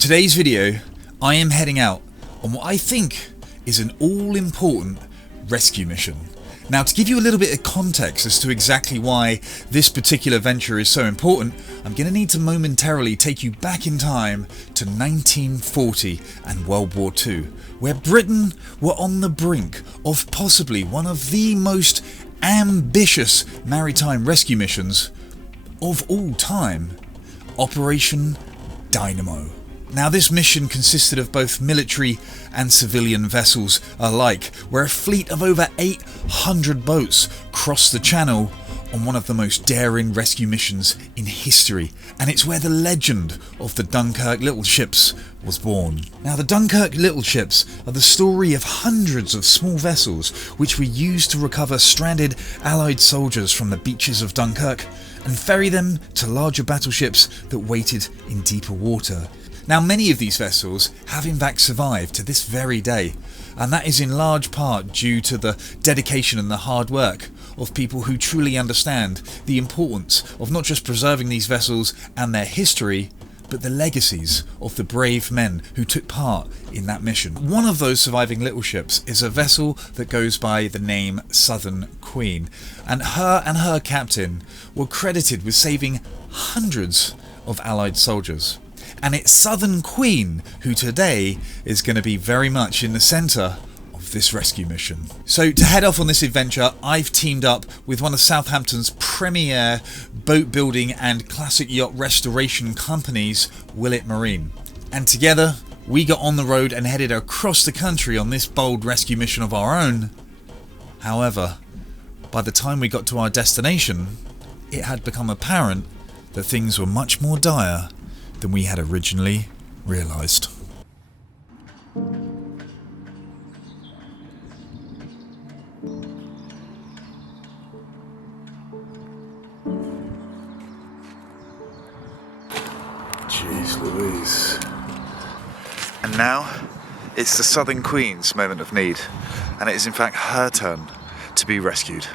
today's video, I am heading out on what I think is an all-important rescue mission. Now, to give you a little bit of context as to exactly why this particular venture is so important, I'm going to need to momentarily take you back in time to 1940 and World War II, where Britain were on the brink of possibly one of the most ambitious maritime rescue missions of all time, Operation Dynamo. Now, this mission consisted of both military and civilian vessels alike, where a fleet of over 800 boats crossed the channel on one of the most daring rescue missions in history, and it's where the legend of the Dunkirk little ships was born. Now, the Dunkirk little ships are the story of hundreds of small vessels which were used to recover stranded Allied soldiers from the beaches of Dunkirk and ferry them to larger battleships that waited in deeper water. Now, many of these vessels have in fact survived to this very day, and that is in large part due to the dedication and the hard work of people who truly understand the importance of not just preserving these vessels and their history, but the legacies of the brave men who took part in that mission. One of those surviving little ships is a vessel that goes by the name Southern Queen, and her captain were credited with saving hundreds of Allied soldiers. And it's Southern Queen who today is going to be very much in the centre of this rescue mission. So to head off on this adventure, I've teamed up with one of Southampton's premier boat building and classic yacht restoration companies, Willet Marine. And together we got on the road and headed across the country on this bold rescue mission of our own. However, by the time we got to our destination, it had become apparent that things were much more dire than we had originally realised. Jeez Louise. And now it's the Southern Queen's moment of need, and it is in fact her turn to be rescued.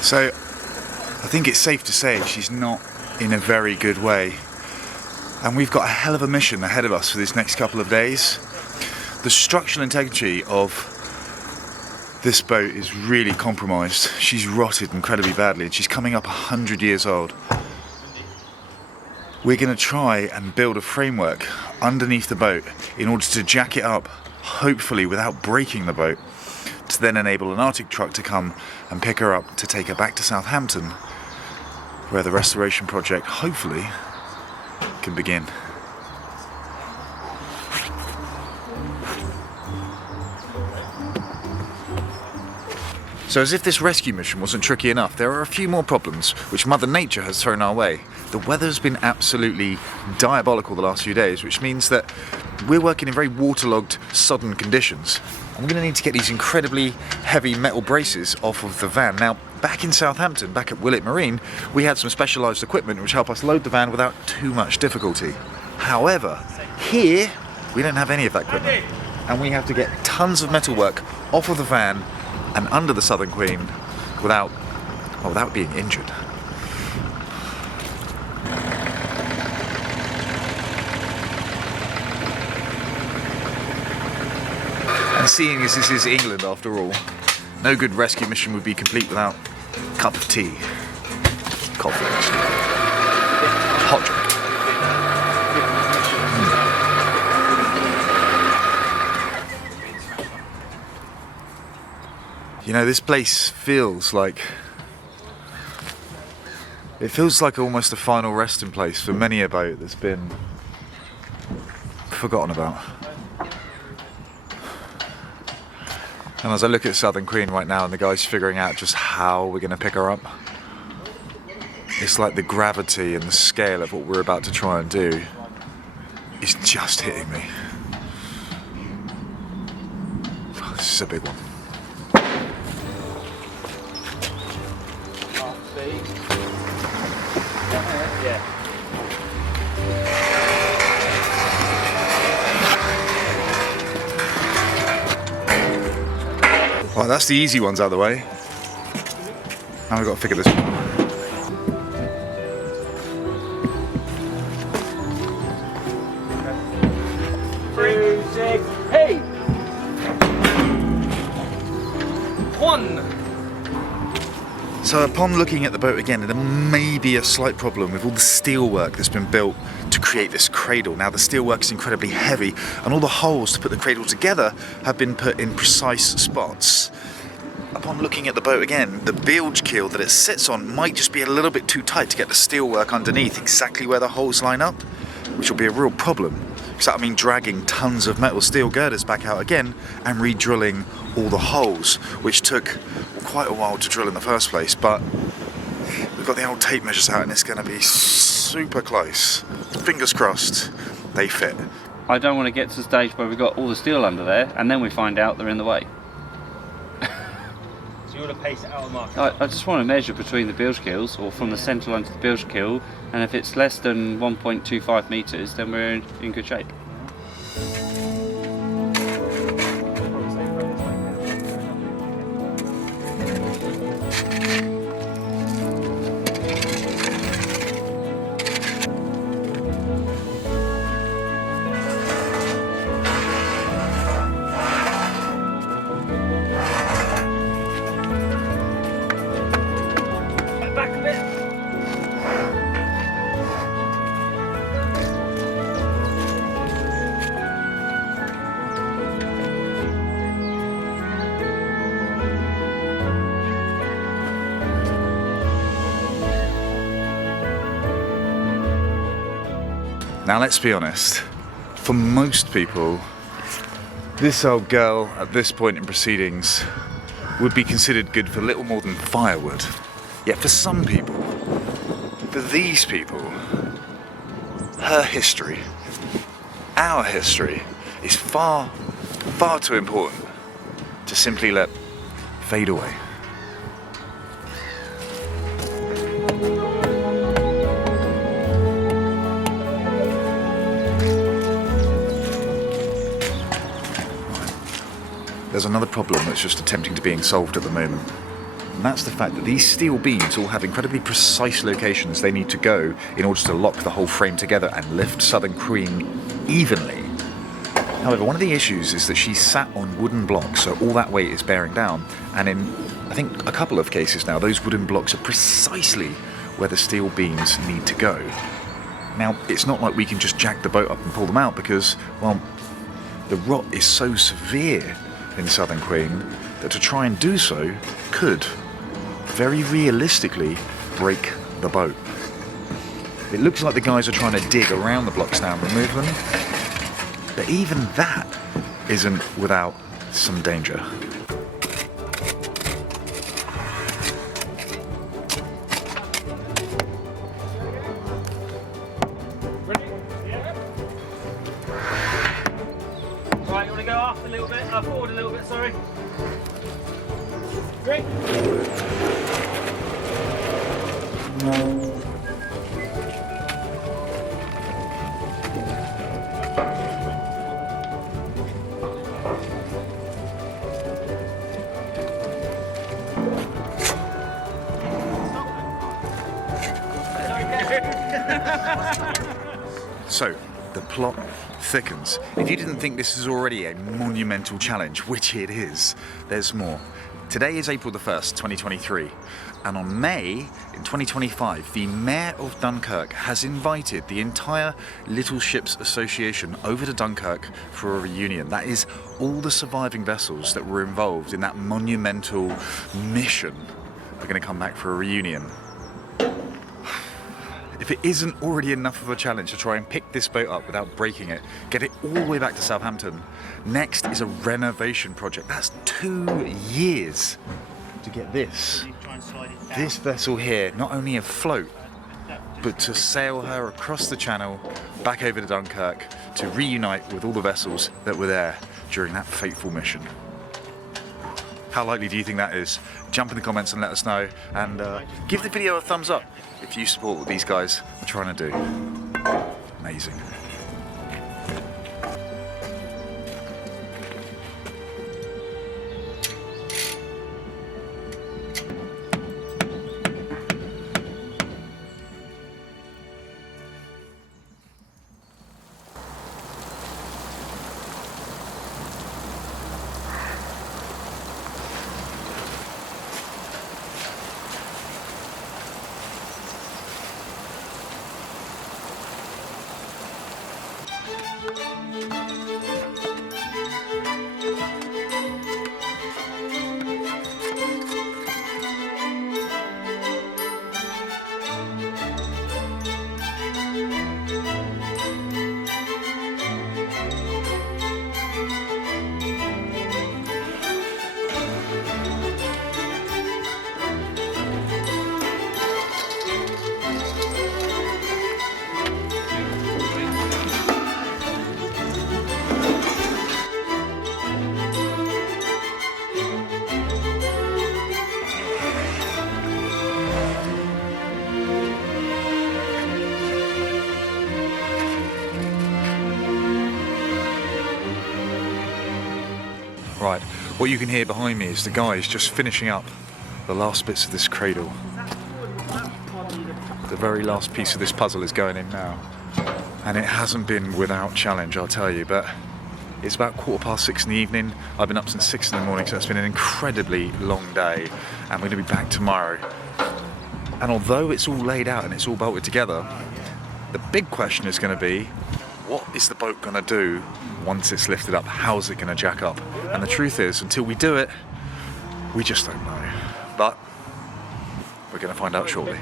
So, I think it's safe to say she's not in a very good way. And we've got a hell of a mission ahead of us for this next couple of days. The structural integrity of this boat is really compromised. She's rotted incredibly badly and she's coming up 100 years old. We're going to try and build a framework underneath the boat in order to jack it up, hopefully without breaking the boat, to then enable an Arctic truck to come and pick her up to take her back to Southampton, where the restoration project hopefully can begin. So as if this rescue mission wasn't tricky enough, there are a few more problems which Mother Nature has thrown our way. The weather's been absolutely diabolical the last few days, which means that we're working in very waterlogged, sodden conditions. I'm going to need to get these incredibly heavy metal braces off of the van. Now, back in Southampton, back at Willet Marine, we had some specialised equipment which help us load the van without too much difficulty. However, here, we don't have any of that equipment. And we have to get tons of metalwork off of the van and under the Southern Queen without being injured. And seeing as this is England after all, no good rescue mission would be complete without a cup of tea. Coffee, actually. Hot drink. You know, this place feels like almost a final resting place for many a boat that's been forgotten about. And as I look at Southern Queen right now and the guys figuring out just how we're going to pick her up, it's like the gravity and the scale of what we're about to try and do is just hitting me. This is a big one. Right, that's the easy ones out of the way. Now we've got to figure this one. 3, 6, 8. 1. So upon looking at the boat again, there may be a slight problem with all the steelwork that's been built to create this cradle. Now the steelwork is incredibly heavy and all the holes to put the cradle together have been put in precise spots. Upon looking at the boat again, the bilge keel that it sits on might just be a little bit too tight to get the steelwork underneath exactly where the holes line up, which will be a real problem. Because that would mean dragging tons of metal steel girders back out again and re-drilling all the holes, which took quite a while to drill in the first place. But we've got the old tape measures out and it's going to be super close. Fingers crossed they fit. I don't want to get to the stage where we've got all the steel under there and then we find out they're in the way. So you want to pace it out of mark? I just want to measure between the bilge keels, or from the centre line to the bilge keel, and if it's less than 1.25 metres, then we're in good shape. Now let's be honest, for most people, this old girl at this point in proceedings would be considered good for little more than firewood. Yet for some people, for these people, her history, our history, is far, far too important to simply let fade away. There's another problem that's just attempting to being solved at the moment. And that's the fact that these steel beams all have incredibly precise locations they need to go in order to lock the whole frame together and lift Southern Queen evenly. However, one of the issues is that she's sat on wooden blocks, so all that weight is bearing down, and in, I think, a couple of cases now, those wooden blocks are precisely where the steel beams need to go. Now, it's not like we can just jack the boat up and pull them out because, well, the rot is so severe in Southern Queen that to try and do so could very realistically break the boat. It looks like the guys are trying to dig around the blocks now and remove them, but even that isn't without some danger. Right, you want to go off a little bit, forward a little bit, sorry. Great. So, the plot thickens. If you didn't think this is already a monumental challenge, which it is, there's more. Today is April the 1st, 2023, and on May in 2025, the Mayor of Dunkirk has invited the entire Little Ships Association over to Dunkirk for a reunion. That is, all the surviving vessels that were involved in that monumental mission are going to come back for a reunion. If it isn't already enough of a challenge to try and pick this boat up without breaking it, get it all the way back to Southampton, next is a renovation project. That's 2 years to get this vessel here not only afloat, but to sail her across the channel back over to Dunkirk to reunite with all the vessels that were there during that fateful mission. How likely do you think that is? Jump in the comments and let us know, and give the video a thumbs up if you support what these guys are trying to do. Amazing. Right, what you can hear behind me is the guys just finishing up the last bits of this cradle. The very last piece of this puzzle is going in now. And it hasn't been without challenge, I'll tell you, but it's about 6:15 in the evening. I've been up since 6 in the morning, so it's been an incredibly long day, and we're going to be back tomorrow. And although it's all laid out and it's all bolted together, the big question is going to be, what is the boat going to do once it's lifted up? How's it going to jack up? And the truth is, until we do it, we just don't know. But we're going to find out shortly.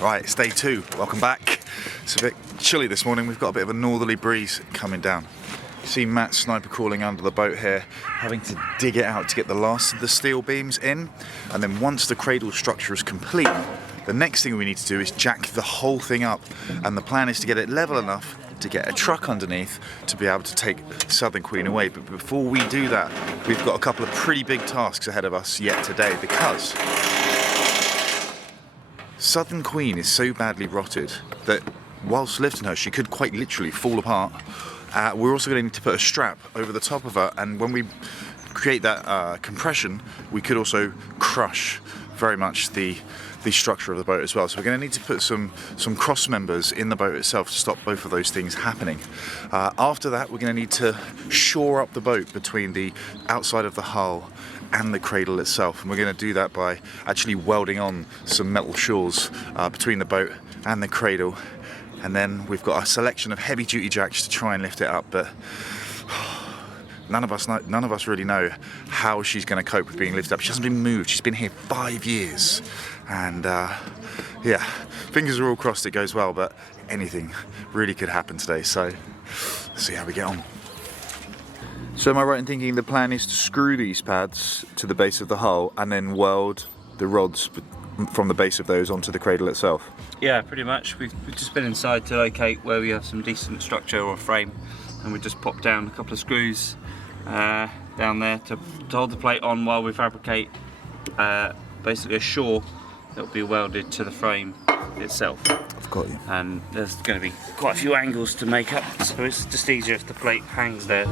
Right, it's day 2. Welcome back. It's a bit chilly this morning. We've got a bit of a northerly breeze coming down. You see Matt sniper crawling under the boat here, having to dig it out to get the last of the steel beams in. And then once the cradle structure is complete, the next thing we need to do is jack the whole thing up. And the plan is to get it level enough to get a truck underneath to be able to take Southern Queen away. But before we do that, we've got a couple of pretty big tasks ahead of us yet today, because Southern Queen is so badly rotted that whilst lifting her, she could quite literally fall apart. We're also going to need to put a strap over the top of her, and when we create that compression, we could also crush very much the structure of the boat as well. So we're going to need to put some cross members in the boat itself to stop both of those things happening. After that, we're going to need to shore up the boat between the outside of the hull and the cradle itself, and we're going to do that by actually welding on some metal shores between the boat and the cradle. And then we've got a selection of heavy duty jacks to try and lift it up, but none of us really know how she's going to cope with being lifted up. She hasn't been moved. She's been here 5 years, and yeah, fingers are all crossed it goes well, but anything really could happen today, so let's see how we get on. So am I right in thinking the plan is to screw these pads to the base of the hull and then weld the rods from the base of those onto the cradle itself? Yeah, pretty much. We've just been inside to locate where we have some decent structure or frame, and we just popped down a couple of screws down there to hold the plate on while we fabricate basically a shore that will be welded to the frame itself. I've got you. And there's going to be quite a few angles to make up, so it's just easier if the plate hangs there.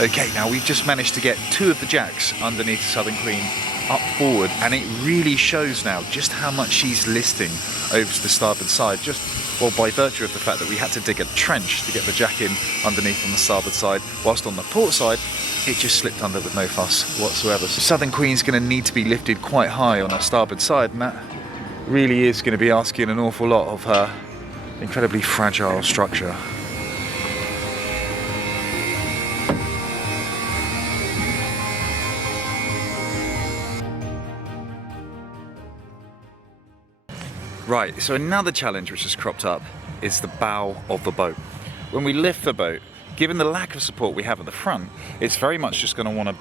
Okay, now we've just managed to get 2 of the jacks underneath Southern Queen up forward, and it really shows now just how much she's listing over to the starboard side, just, well, by virtue of the fact that we had to dig a trench to get the jack in underneath on the starboard side, whilst on the port side, it just slipped under with no fuss whatsoever. So Southern Queen's going to need to be lifted quite high on her starboard side, and that really is going to be asking an awful lot of her incredibly fragile structure. Right, so another challenge which has cropped up is the bow of the boat. When we lift the boat, given the lack of support we have at the front, it's very much just going to want to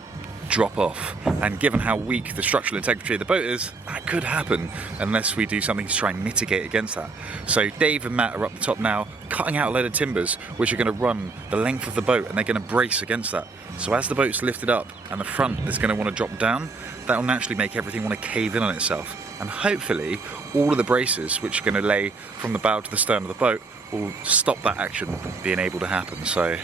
drop off. And given how weak the structural integrity of the boat is, that could happen unless we do something to try and mitigate against that. So Dave and Matt are up the top now, cutting out a load of timbers, which are going to run the length of the boat, and they're going to brace against that. So as the boat's lifted up and the front is going to want to drop down, that will naturally make everything want to cave in on itself. And hopefully, all of the braces, which are going to lay from the bow to the stern of the boat, will stop that action being able to happen. So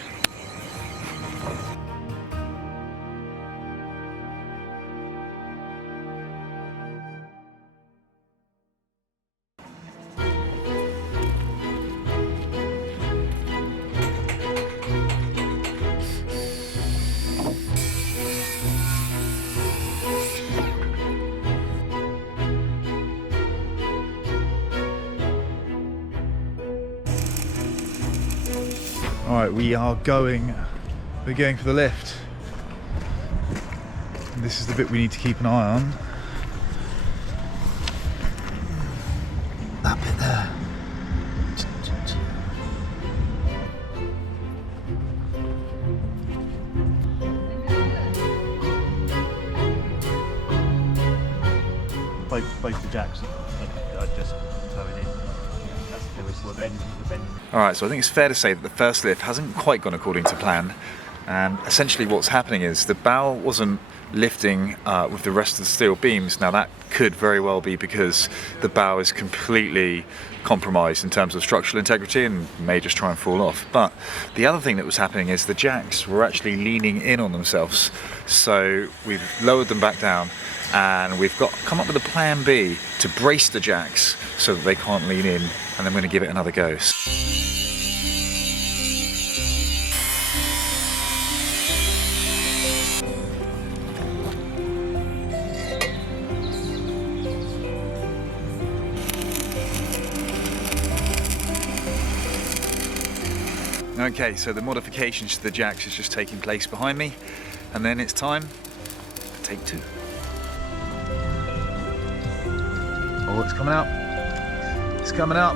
alright, we're going for the lift. And this is the bit we need to keep an eye on. That bit there. Both the jacks are just towing in. We're bending. Alright, so I think it's fair to say that the first lift hasn't quite gone according to plan. And essentially what's happening is the bow wasn't lifting with the rest of the steel beams. Now that could very well be because the bow is completely compromised in terms of structural integrity and may just try and fall off. But the other thing that was happening is the jacks were actually leaning in on themselves. So we've lowered them back down, and we've come up with a plan B to brace the jacks so that they can't lean in, and I'm going to give it another go. Okay, so the modifications to the jacks is just taking place behind me, and then it's time for take two. Oh, it's coming out. It's coming out.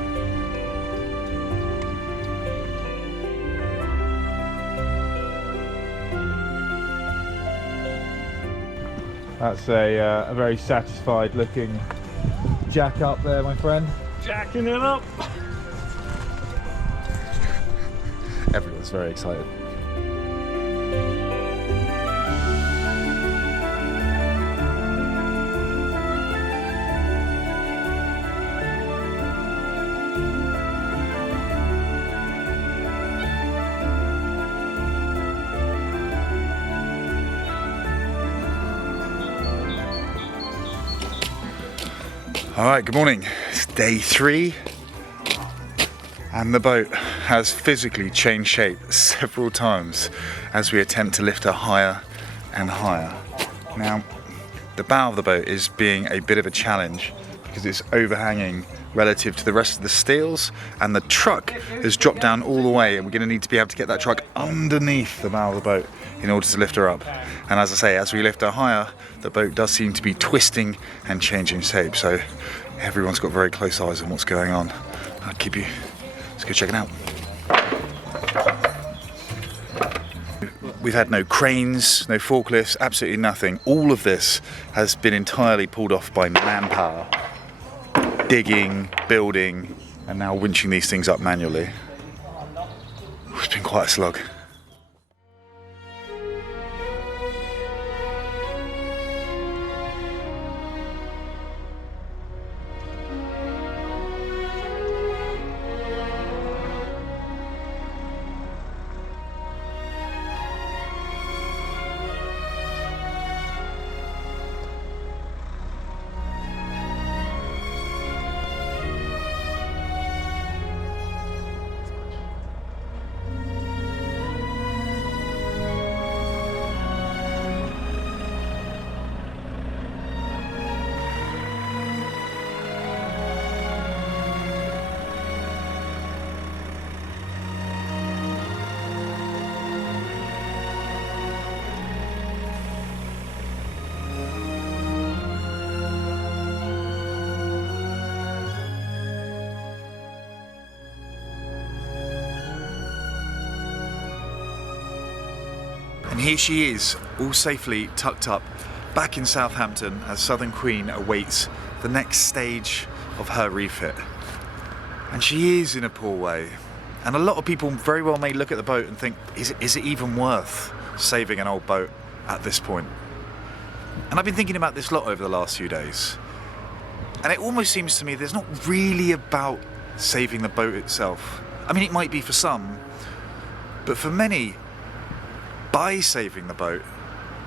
That's a very satisfied looking jack up there, my friend. Jacking it up. Everyone's very excited. All right, good morning. It's day 3. And the boat has physically changed shape several times as we attempt to lift her higher and higher. Now, the bow of the boat is being a bit of a challenge because it's overhanging relative to the rest of the steels, and the truck has dropped down all the way, and we're going to need to be able to get that truck underneath the bow of the boat in order to lift her up. And as I say, as we lift her higher, the boat does seem to be twisting and changing shape, so everyone's got very close eyes on what's going on. I'll keep you. Let's go check it out. We've had no cranes, no forklifts, absolutely nothing. All of this has been entirely pulled off by manpower. Digging, building, and now winching these things up manually. It's been quite a slog. here she is, all safely tucked up, back in Southampton as Southern Queen awaits the next stage of her refit. And she is in a poor way. And a lot of people very well may look at the boat and think, is it even worth saving an old boat at this point? And I've been thinking about this a lot over the last few days. And it almost seems to me there's not really about saving the boat itself. I mean, it might be for some, but for many, by saving the boat,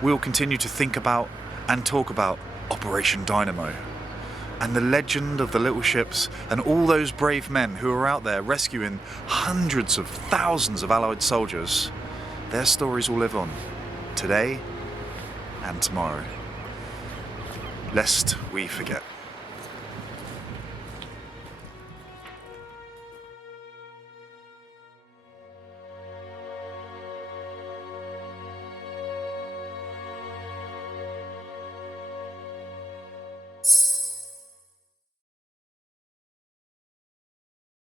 we'll continue to think about and talk about Operation Dynamo and the legend of the little ships and all those brave men who are out there rescuing hundreds of thousands of Allied soldiers. Their stories will live on today and tomorrow, lest we forget.